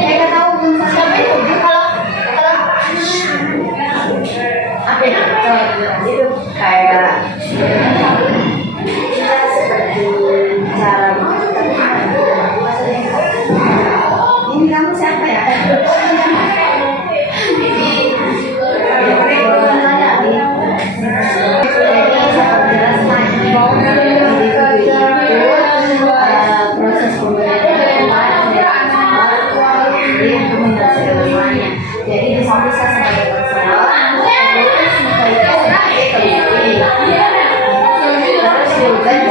Saya nggak tahu sampai kalau apa ya? Itu kayak seperti cara ini kamu siapa ya? Proses pemberian jadi bisa sebagai konselor terus juga di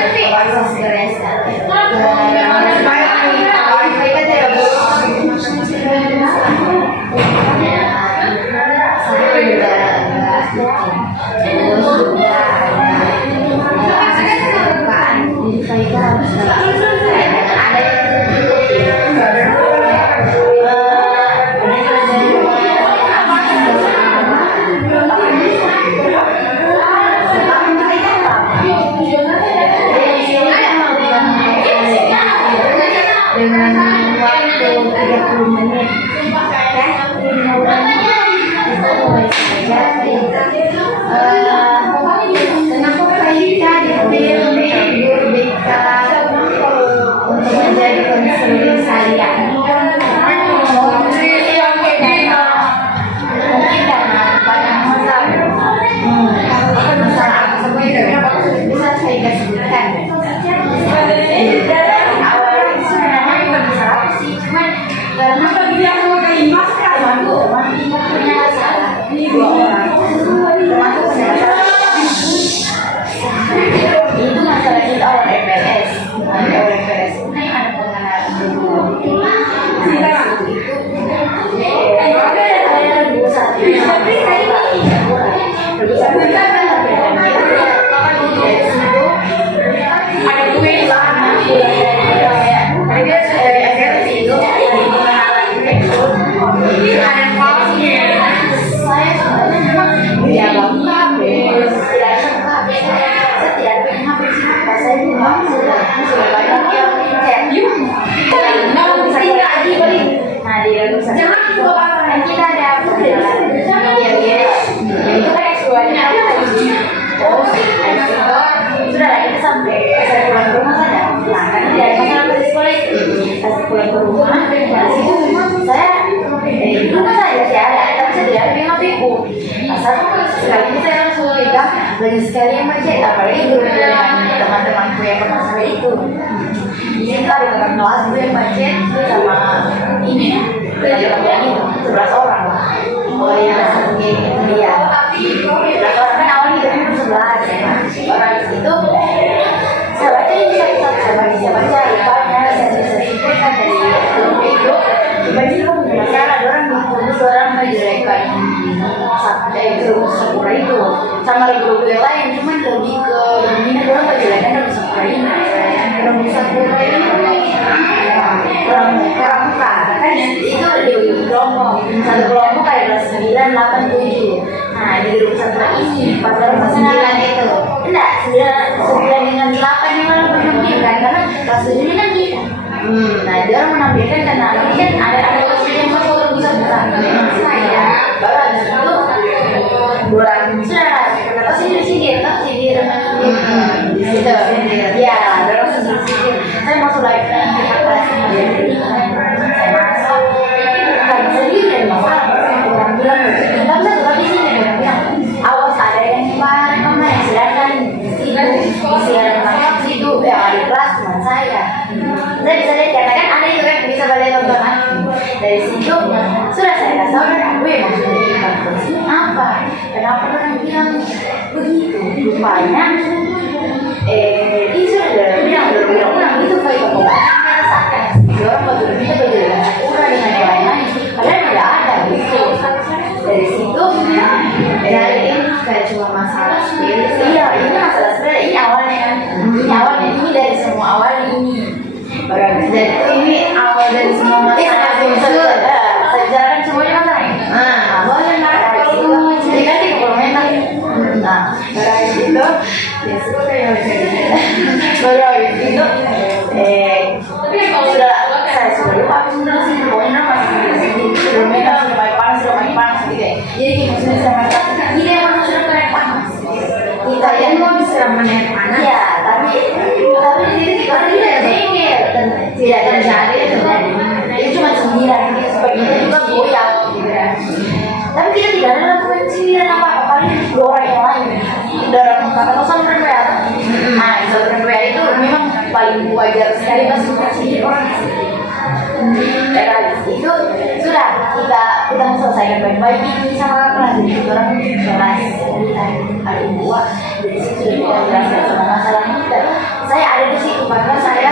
sini proses beresan dengan waktu 30 menit kenapa Faika dipilih Bika untuk menjadi konselor saya? Mungkin karena banyak masalah bisa saya sebutkan. Karena dia mau terima sekarang punya masalah ini dua orang itu masalah kita orang EPS ini ada pengenalan kita ada sudah lah kita sampai saya pulang ke rumah saja nah karena tidak ada masalah di sekolah itu saya pulang ke rumah dari situ saya rumah saya masih ada tapi saya tidak ada yang HP-ku asal sekali ini saya langsung pegang lagi sekali yang macet apalagi grup dengan teman-temanku yang bermasalah itu di situ ada kakak kelas itu yang macet sama ini teman-teman itu 11 orang lah oh ya dia 11 orang kan awalnya hidupnya 11 orang itu saya baca ini saya baca rupanya saya bisa simpulkan dari grup itu bagi itu masalah orang terus orang menjelekkan grup Sakura itu sama grup yang lain cuman lebih ke dominan orang menjelekkan grup Sakura ini grup Sakura ini orang muka kan itu di kelompok satu kelompok kayak kelas 9, 8, 7 nah di grup Sakura ini pas orang kelas 9 itu enggak 9 dengan 8 yang malah menampilkan karena kelas 7 ini kan kita nah dia orang menampilkan karena kan ada kelas yang masuk orang bisa buka saya baru ada itu orang sudah kenapa sih di sini di situ ya orang sendiri saya masuk live kelas saya masuk karena sendiri dan masalah orang bilang kita bisa tetap di sini orang bilang awas ada yang kemarin yang sedangkan di siaran macam situ yang ada kelas teman saya bisa lihat karena kan ada itu kan bisa balik tontonan dari situ sudah saya kasih tahu dan gue maksudnya ini apa kenapa orang bilang begitu rupanya ini sudah bilang itu kayak merasakan orang waktu kita berjalan kurang dengan yang lain-lain padahal tidak ada gitu dari situ dari ini kayak cuma masalah sepele iya ini masalah sepele ini awalnya kan ini dari semua awalnya ini dan ini awal dari semua masalah saya bicarakan semuanya masalah ini boleh lah kalau jadi kan 30 menit Nah, baru habis itu ya sudah ya baru habis itu sudah lupa aku sebenarnya sih pokoknya sudah main panas gitu ya. Jadi kita sudah main panas ini emang sudah main panas kita yang mau bisa main panas ya tapi di orang tidak terjadi itu cuma sindiran supaya kita juga goyah gitu kan. Tapi kita tidak ada lakukan sindiran apa-apa, paling dua orang yang lain dalam kata saluran WA. Nah, saluran WA itu memang paling wajar sekali pas kita sindir orang. Itu sudah kita mau selesaikan baik-baik ini sama kelas jadi orang kelas ada dua jadi situ sudah jelaskan sama masalahnya. Saya ada di situ karena saya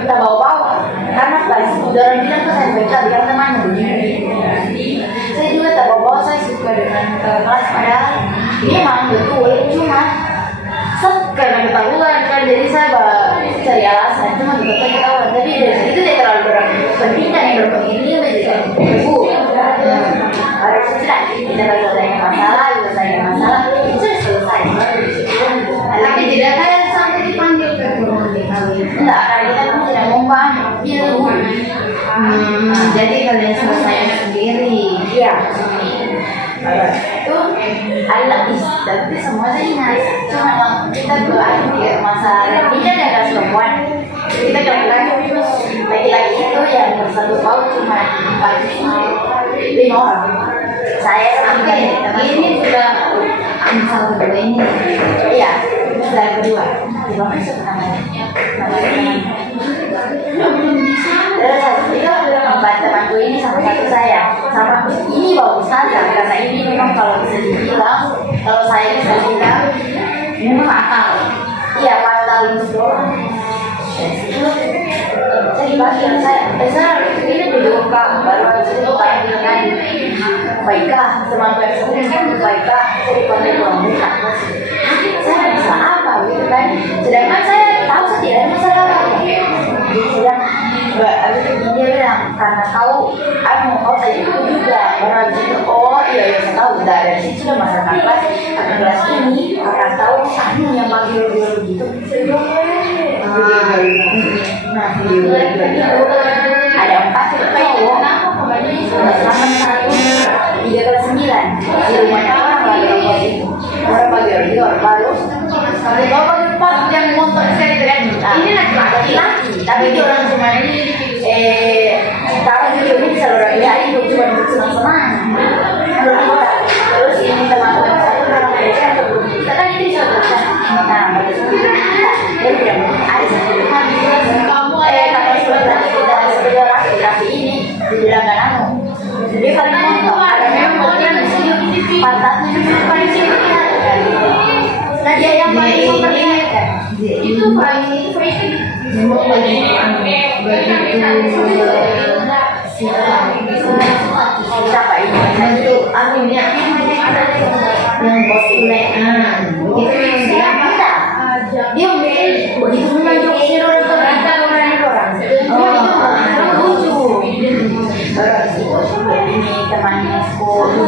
kita bawa karena pas orang bilang ke saya baca bilang temannya begini. Saya juga tak bawa saya suka dengan kelas padahal memang betul cuma karena ketahuan kan jadi saya cari alasan cuma betul ketahuan tapi itu tidak terlalu berpendidikan yang berpendidikan menjadi ibu harus sudah kita selesai masalah itu sudah selesai. Tapi tidak ada sampai dipanggil ke rumah tidak karena kita kan tidak mau panggil. Jadi kalian selesaikan sendiri ya. Itu alat tapi semuanya ingat cuma kita doain ya masalah ini kan ada perempuan kita laki-laki itu yang bersatu paut cuma 5 orang saya sampai ini sudah misal kedua ini iya sudah kedua di bawah namanya empat temanku ini sama satu saya sama ini bagus saja karena ini memang kalau bisa dibilang kalau saya bisa bilang memang akal iya akal untuk orang saya dibagian saya ini berdoa baru itu panggil kan baiklah teman yang sebelumnya baiklah saya dipanggil orang buka saya bisa apa gitu kan sedangkan saya tahu saya tidak ada masalah apa dia bilang karena kau tadi itu juga baru gitu iya saya tahu udah dari situ sudah masyarakat akan kelas ini akan tahu anu yang panggil begitu nah video ada 4 cowok sama satu 3 kelas 9 di rumahnya orang bagi orang baru sampai bawa depan yang motor sekali kan ini laki-laki tapi dia orang cuma ini taruh video ini saluran ya itu cuma untuk senang-senang terus ini teman-teman satu orang mereka kita kan itu bisa berjalan nah dia bilang ada satu kamu kakak sebelah kita sebelah laki-laki ini dibilang kan dia paling montok ada memang motornya di sini pantatnya memang paling sini nah dia yang paling memperlihatkan itu paling memang paling siapa ini itu anunya yang bos ulekan begitu yang dia begitu menunjuk si orang ini temannya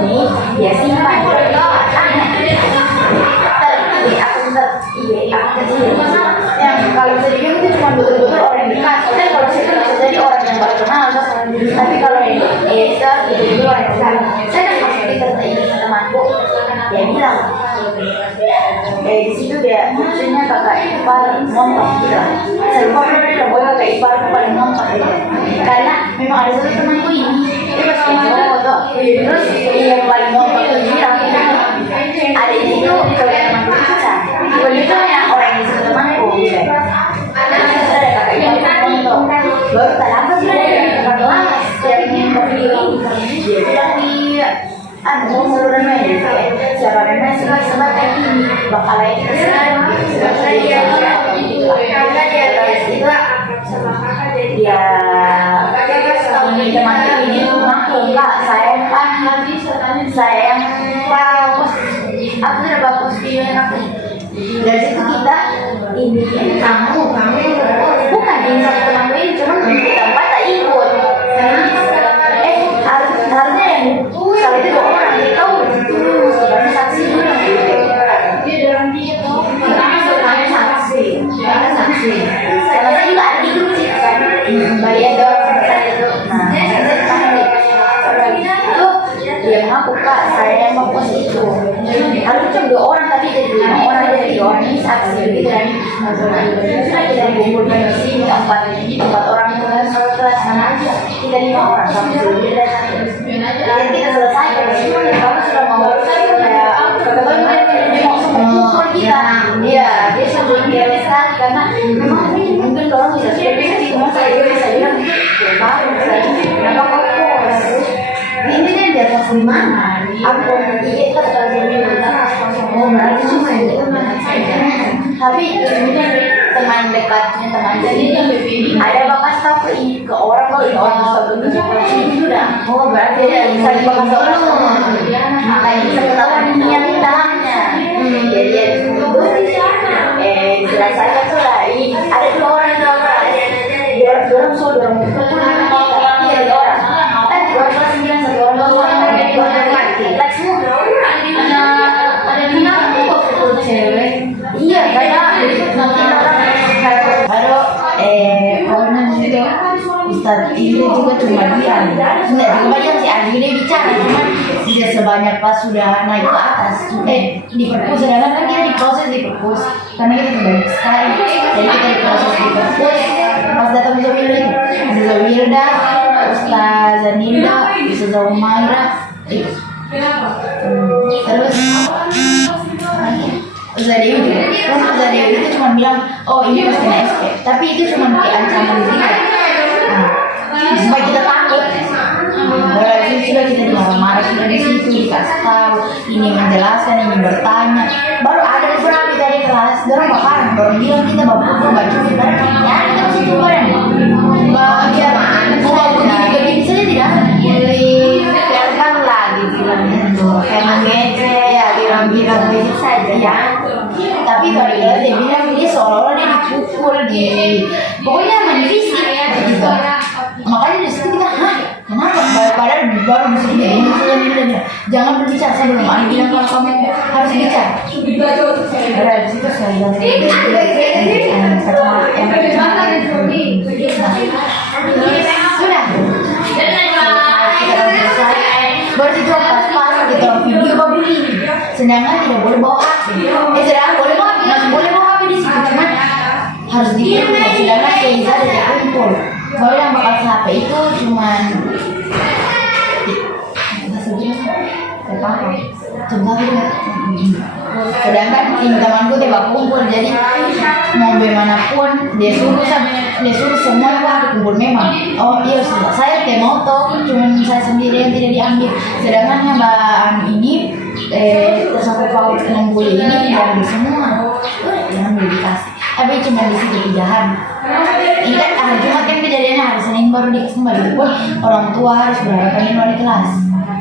ini dia simpan yang kalau bisa dibilang itu cuma betul-betul orang yang dekat dan kalau saya bisa jadi orang yang baru kenal tapi kalau yang Esther betul-betul orang yang dekat saya kan masuk di kereta ini temanku dia bilang di situ dia maksudnya kakak ipar montok gitu saya lupa dia bilang bahwa kakak ipar paling montok gitu karena memang ada satu temanku ini dia pasti foto terus yang paling montok itu bilang ada di situ kalau temanku bisa begitu ya orang di situ temanku gitu ada kakak ipar montok baru tak lama sih dia kakak kelas yang video ini dia bilang mau saluran main siapa main sebab ini bakal lagi kesana dia teman ini ngaku kak saya yang bagus aku sudah bagus video yang aku dari situ kita ini kamu bukan ini satu teman ini cuma kita empat tak ikut harusnya yang salah itu 2 orang tahu itu sebenarnya saksi orang ini saksi begitu dan sudah kita kumpulkan di sini empat orang kelas sana aja kita 5 orang sampai sebelum dia datang. Dan kita selesai kalau semua ya kamu sudah mau kayak dia mau semua kita. Iya dia sebelum dia sekali karena memang mungkin orang bisa spesifik cuma saya bisa bilang baru saya kenapa kok ini kan di atas 5 aku kita terjadi oh berarti cuma itu tapi kemudian teman dekatnya teman jadi ada bakas tahu ke orang kalau orang itu sudah oh berarti bisa dibakas orang makanya bisa ketahuan yang di dalamnya jadi itu jelaskan tuh lah ada 2 orang dia orang saudara iya 2 orang kan 2 orang 9 1 orang laki semua ada kenapa kok cewek iya kayak baru kawan itu Ustaz ini juga cuma diam tidak juga banyak si Adi ini bicara cuma tidak sebanyak pas sudah naik ke atas di perpus sedangkan kan kita diproses di perpus karena kita banyak sekali jadi kita diproses di perpus pas datang Ustaz Wilda itu Ustaz Wilda Ustaz Zaninda Ustaz Umaira terus Ustaz Dewi itu cuma bilang oh ini pasti kena SP tapi itu cuma kayak ancaman kita supaya kita takut berarti sudah kita dimarah-marah sudah di situ dikasih tahu ini menjelaskan ini bertanya baru ada beberapa dari kelas dorong bakaran dorong bilang kita bapak baju kita ya kita masih coba ya biar mau begini saja tidak boleh biarkan lah dibilangnya kayak mengece ya bilang begitu saja ya tapi kalau dia bilang dia seolah-olah dia dipukul pokoknya main fisik gitu makanya di situ kita kenapa padahal baru di sini ini jangan berbicara saya belum ada bilang kalau kamu harus bicara dari situ saya sudah baru itu pas kita video babuli sedangkan tidak boleh bawa HP sedangkan boleh bawa HP masih boleh bawa HP di situ cuma harus dikumpul sedangkan Keiza tidak kumpul baru yang bakal HP itu cuman sedangkan temanku tidak kumpul jadi mau bagaimanapun dia suruh semua kumpul memang oh iya sudah saya tidak mau toh cuma saya sendiri yang tidak diambil sedangkan yang bahan ini tersangkut paut mengguli ini diambil semua jangan dikasih tapi cuma di situ 3 hari ini kan hari Jumat kan kejadiannya hari Senin baru dikembali pun orang tua harus berhadapan wali kelas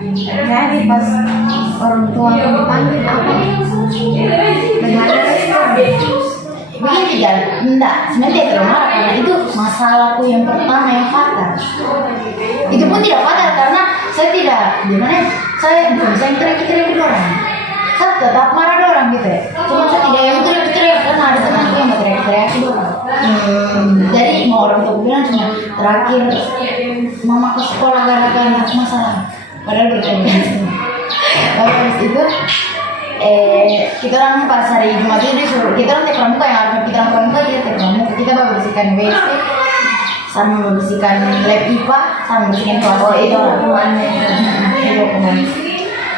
jadi pas orang tua panggil apa bagaimana respon begini kan enggak sebenarnya dia terlalu marah karena itu masalahku yang pertama yang fatal itu pun tidak fatal karena saya tidak gimana saya belum saya teriak-teriak orang saya tetap marah orang gitu ya cuma saya tidak yang teriak-teriak karena ada temanku yang teriak-teriak orang jadi mau orang tua bilang cuma terakhir mama ke sekolah gara-gara masalah padahal bertemu habis itu kita orang pas hari Jumat itu disuruh kita orang pramuka yang harus kita orang pramuka kita bersihkan WC sama membersihkan lab IPA sama membersihkan kelas itu orang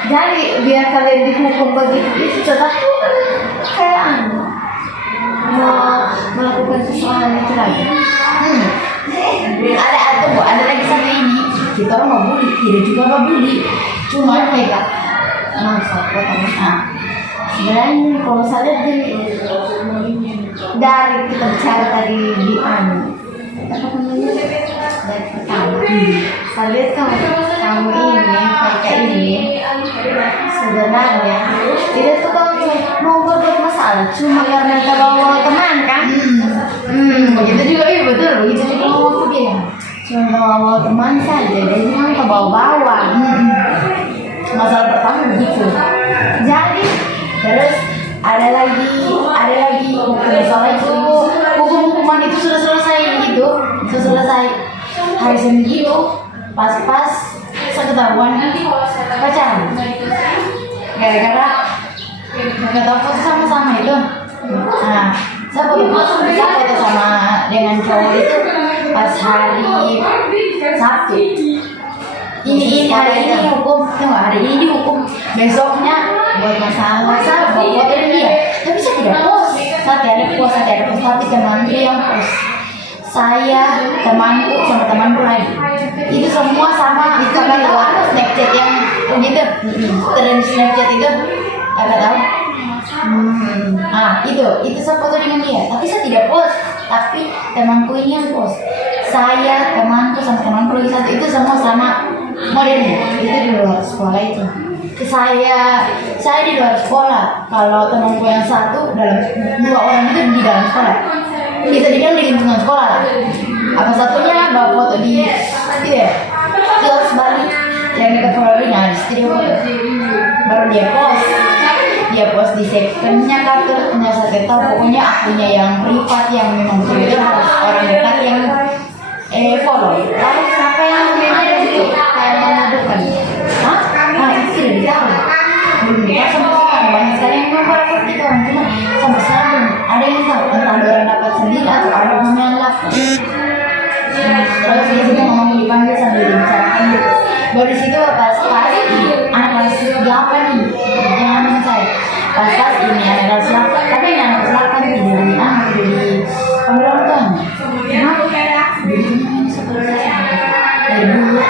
jadi biar kalian dihukum begitu itu tetap kayak mau melakukan sesuatu itu lagi ada lagi satu ini kita orang mau bully tidak juga mau bully cuma mereka sebenarnya kalau saya dari kita bicara tadi di apa namanya dari pertama saya lihat kamu ini pakai ini sebenarnya tidak tuh kamu mau berbuat masalah cuma karena kita bawa teman kan begitu juga iya betul begitu juga mau aku bilang cuma bawa teman saja jadi memang ke bawa-bawa masalah pertama begitu jadi terus ada lagi masalah itu hukuman itu sudah selesai gitu hari Senin itu pas saya ketahuan pacaran gara-gara nggak tahu foto sama-sama itu Nah, saya foto sama dengan cowok itu pas hari Sabtu. Ini hari ini hukum, hari ini dihukum, besoknya buat masalah buat foto dia. Tapi saya tidak post, saya tidak post, tapi temanku yang post. Saya, temanku sama temanku lagi. Itu semua sama. Itu nggak tahu ada Snapchat yang begitu, tren Snapchat itu, nggak tahu. Itu saya foto dengan dia. Tapi saya tidak post, tapi temanku ini yang post. Saya, temanku sama temanku lagi satu itu semua sama modelnya. Itu di luar sekolah itu. Saya di luar sekolah. Kalau temanku yang satu dalam 2 orang itu di dalam sekolah. Bisa dibilang di lingkungan sekolah lah. Apa satunya bawa foto di Kios Bali yang dekat Florida di studio foto. Baru dia post di secondnya kartu punya saya tahu pokoknya akunnya yang privat yang memang betul harus orang dekat yang follow. Lalu siapa yang ada itu kayak mengadukan? Itu tidak ditahu. Belum ditahu sama sekali. Banyak sekali yang memperlakukan itu orang cuma sampai sekarang ada yang tahu entah orang dapat sendiri atau ada orang yang lakukan. Terus di situ mamamu dipanggil sambil dibicarakan gitu. Baru di situ pas anak kelas 8 nih, jangan saya. Pas ini anak kelas 8, tapi ini anak kelas 8 tidak dipanggil orang tuanya. Kenapa? Jadi seperti dari dulu.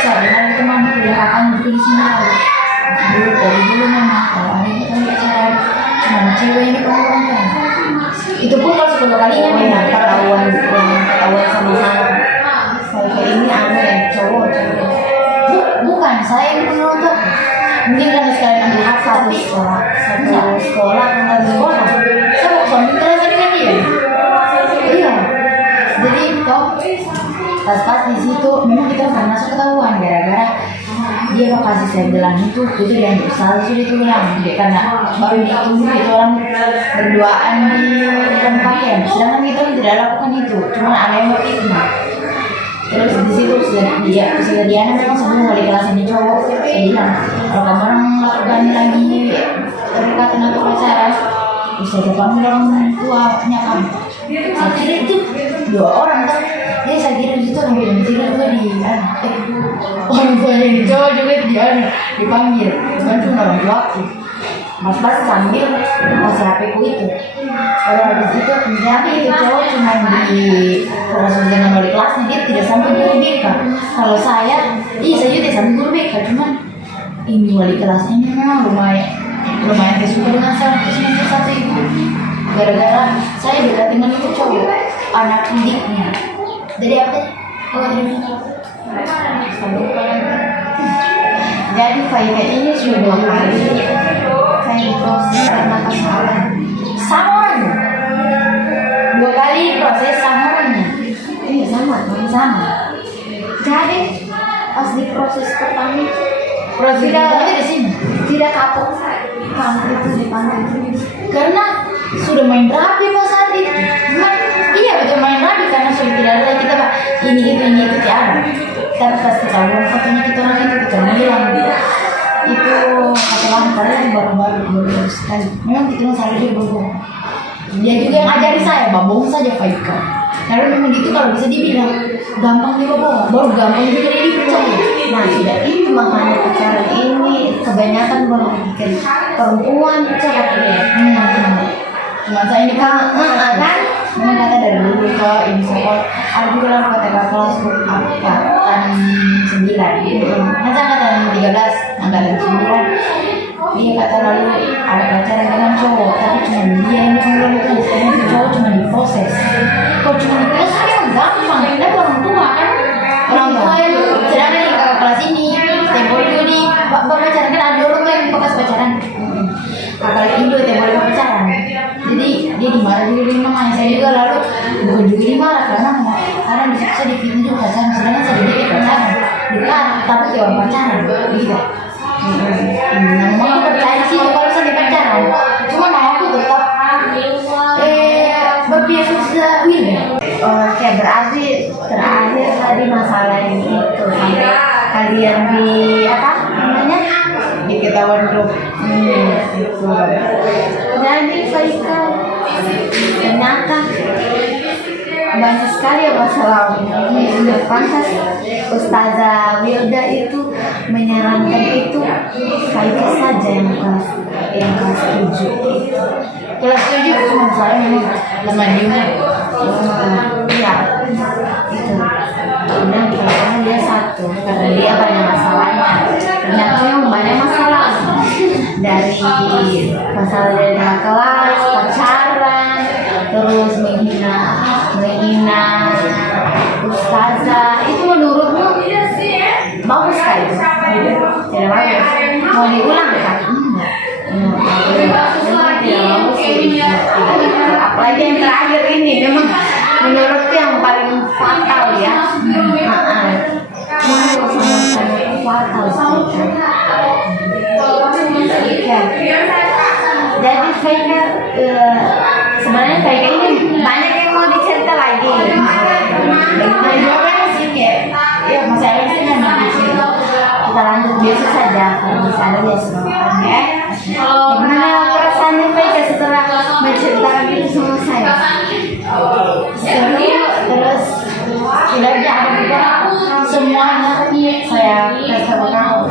Saya dengar teman udah akan di sini. Dari dulu memang kalau ada kita pacaran cuma cewek ini perempuan. Itu pun kalau 10 kalinya memang ketahuan sama-sama. Kalau ini cowok. Bukan saya yang menonton. Mungkin kan sekalian ambil hak tapi sekolah. Saya mau suami terasa dengan dia. Iya. Jadi pas di situ memang kita akan masuk ketahuan gara-gara dia mau kasih saya bilang itu dia salah sudah itu bilang karena baru ditunggu itu orang berduaan di depan pakaian sedangkan kita tidak lakukan itu cuma ada yang berfitnah. Terus di situ sudah dia memang sebelum wali kelas ini cowok saya bilang kalau kamu orang melakukan lagi pendekatan atau pacaran bisa panggil orang tuanya kamu. Saya kira itu 2 orang kan dia saya kira di situ orang bilang juga di orang tuanya ini cowok juga dipanggil bukan cuma orang tua aku mas sambil masih HP ku itu kalau habis itu ternyata itu cowok cuma di proses dengan wali kelasnya dia tidak sampai guru BK. Kalau saya juga sampai guru BK cuman ini wali kelasnya memang lumayan kesuka dengan saya semester 1 itu gara-gara saya dekat dengan itu cowok anak didiknya. Jadi apa? Jadi Faida ini sudah hari saya diproses karena kesalahan sama orangnya 2 kali proses sama orangnya. Iya sama. Jadi pas diproses pertama proses di sini tidak kapok kamu itu dipanggil karena sudah main rapi pas saat itu. Iya betul main rapi karena sudah tidak ada kita pak ini itu tidak ada. Karena pas kita buat fotonya kita orang itu kita bilang itu katakan kalian baru sekali. Memang kita selalu dia bohong. Dia juga yang ajari saya bohong saja Faika. Karena memang itu kalau bisa dibilang gampang juga bohong, baru gampang juga dia dipercaya. Nah sudah itu makanya pacaran ini kebanyakan berpikir perempuan cara dia. Cuma saya ini kan memang kata dari dulu ke ini sekolah ada juga lah kata kelas angkatan 9 masa angkatan 13 angkatan 9 dia kata lalu ada pacaran dengan cowok tapi cuma dia ini mengeluarkan sekarang cowok cuma diproses kok cuma diproses memang gampang dan orang tua kan orang tua yang sedangkan di kakak kelas ini tempo dulu di pacaran kan ada orang tua yang bekas pacaran kakak Indo tempo dulu pacaran jadi dia dimarah juga di mamanya saya juga lalu bukan juga dimarah karena bisa dipilih juga pacaran sedangkan saya jadi pacaran dekat tapi dia orang pacaran gitu. Mama percaya sih kalau saya pacaran cuma mamaku tetap berpihak sudah oke berarti terakhir tadi masalah ini itu sampai kalian di apa namanya di ketahuan grup itu jadi Faika ternyata banyak sekali ya masalahnya. Pantas Ustazah Wilda itu menyarankan itu Faika saja yang kelas 7. Kelas 7 cuma saya memang lemah juga. Iya, itu. Kemudian karena dia satu, karena dia banyak masalahnya. Ternyata yang banyak masalah dari masalah dari kelas, pacaran, terus menghina ustazah. Itu menurutmu bagus sekali? Tidak bagus. Mau diulang kan? Enggak. Tidak bagus. Apalagi yang terakhir ini memang menurutku yang paling fatal ya. Fatal sih. Jadi Faika sebenarnya Faika ini banyak yang mau dicerita lagi. Jawabannya sih kayak ya masih ada sih memang di sini. Kita lanjut besok saja kalau masih ada besok. Oke. Gimana perasaannya Faika setelah menceritakan itu semua saya? Terus tidak ada juga semuanya saya katakan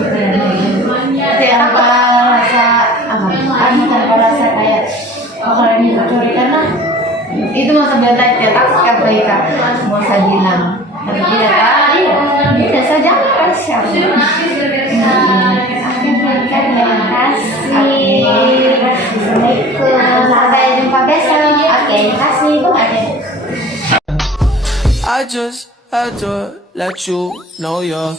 tanpa rasa tanpa rasa kayak bakalan dicuri karena itu masa biasa cetak setiap mereka mau saya bilang tapi tidak tadi tidak saja rasa. Terima kasih. Assalamualaikum. Sampai jumpa besok. Oke, terima kasih. Bye. I just had to let you know you're